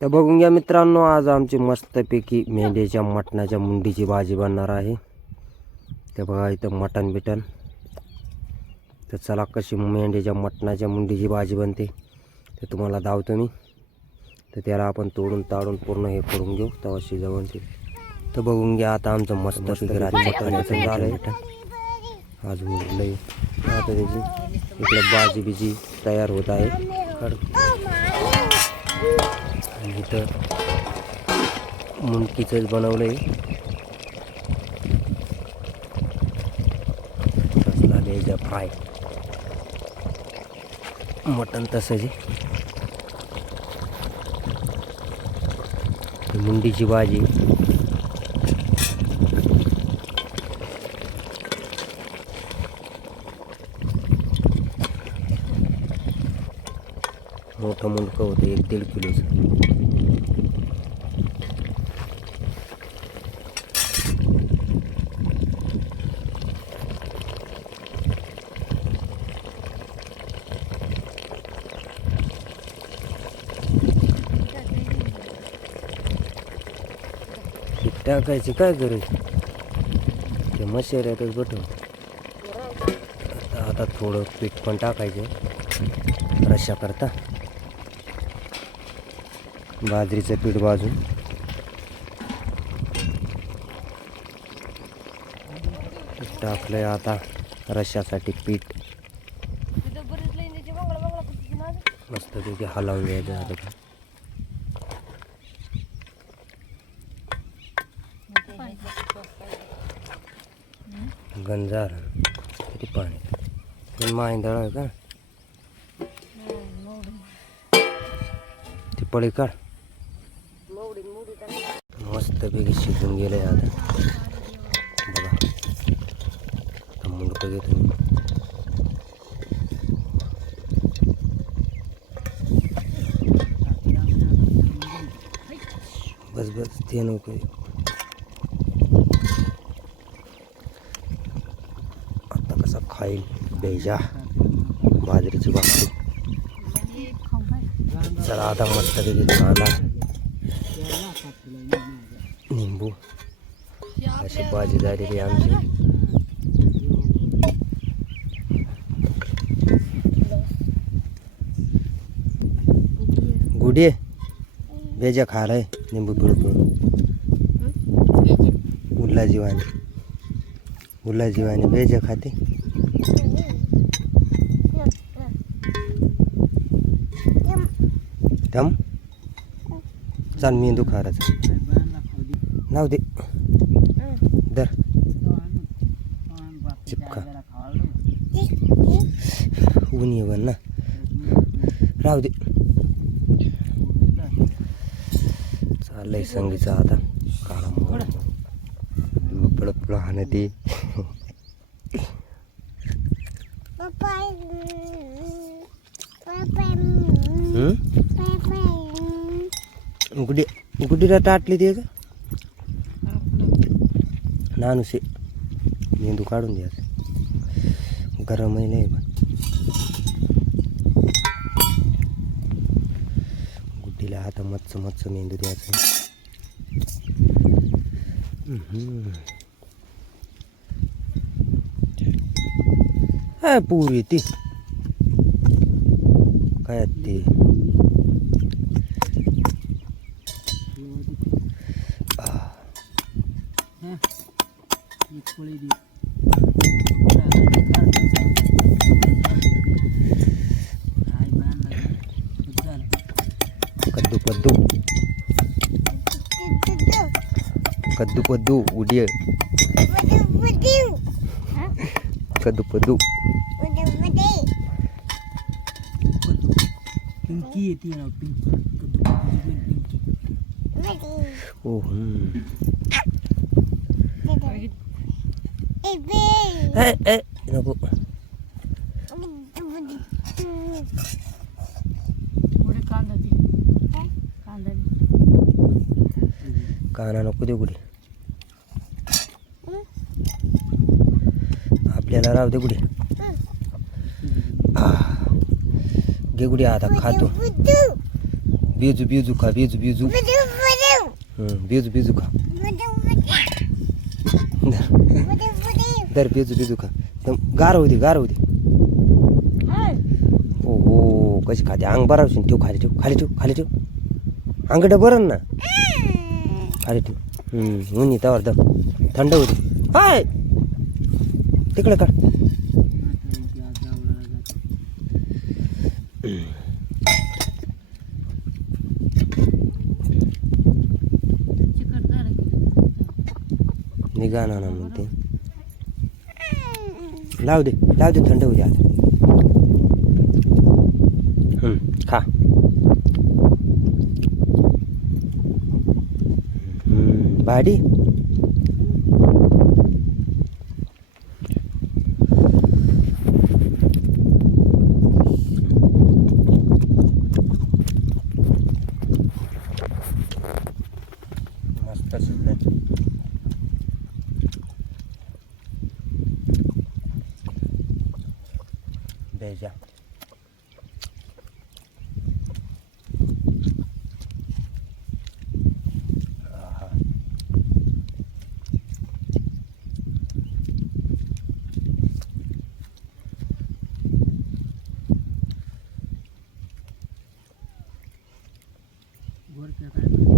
तर बघून घ्या मित्रांनो आज आमची मस्तपैकी मेंढ्याच्या मटणाच्या मुंडीची भाजी बनणार आहे. ते बघा इथं मटण बिटन तर चला कशी मेंढ्याच्या मटणाच्या मुंडीची भाजी बनते ते तुम्हाला दावतो मी. तर त्याला आपण तोडून ताडून पूर्ण हे करून घेऊ तेव्हा शिजवून ते तर बघून घ्या आता आमचं मस्त मटणाचं झालं अजून लई आता त्याची इकडे भाजी बिजी तयार होत आहे. आणि इथं मुंडकीचंच बनवलं आहे तसला फ्राय. मटण तसंच आहे. मुंडीची भाजी. मोठा मुंडकं होता एक दीड किलोचा हे टाकायची काय गरज? ते मशेऱ्यातच बटव आता आता थोडं पीठ पण टाकायचं. रशा करता. बाजरीचं पीठ भाजून. टाकलंय आता रश्यासाठी पीठ. मस्तपैकी हलवून घ्यायचं आता. गंजार. किती पाणी. माहिंदळ आहे का? ती पळी काढ. मस्तपैकी शिजून गेले आता. बघा. आता मुंडकं घेतो मी. बस बस ते नको. आता कसा खाईल बेजा? बाजरीची भाकरी. चला आता मस्तपैकी कांदा निंबू अशी भाजी झालेली आमची. गुडी बेजा खालाय निंबू पिळू पिळू उल्ला जीवाने उल्ला जीवाने बेजा खाते चाल मेंदू खाराचा नाव दे दर. चिपका. ऊन ये बन ना. राहू दे चाललंय संगीचा आता. काळा पळ हाणं ते. गुडी गुडीला टाटली ते का नानुसे मेंदू काढून द्यायचं गरम आहे नाही पण गुड्डीला आता मच्च मच्च मेंदू द्यायचं हम्म. पुरी ती काय ते Kadu-kadu Kadu-kadu Udia Kadu-kadu Kadu-kadu Pinky itu yang pinky Kadu-kadu pinky Oh hmm. Baby. ए ए नको पुढे कांदा ती कांदा काना नको दे गुडी आपल्याला राहू दे गुडी घे गुडी आता खातो बिजू बिजू खा बिजू बिजू. हं, बिजू बिजू खा. दर बिजू बिजू खा. तर गार होती गार होती हो हो कशी खाते? अंग बरावशी ठेव खाली ठेव खाली ठेव खाली ठेव. अंगडं बरं ना. खाली ठेव. ऊन येतावर दम थंड होती हाय. तिकडे काढ. निघा ना म्हणते. लाव दे लाव दे थंड होऊ दे आता हं, खा हं, द्यायच्या. वर काय?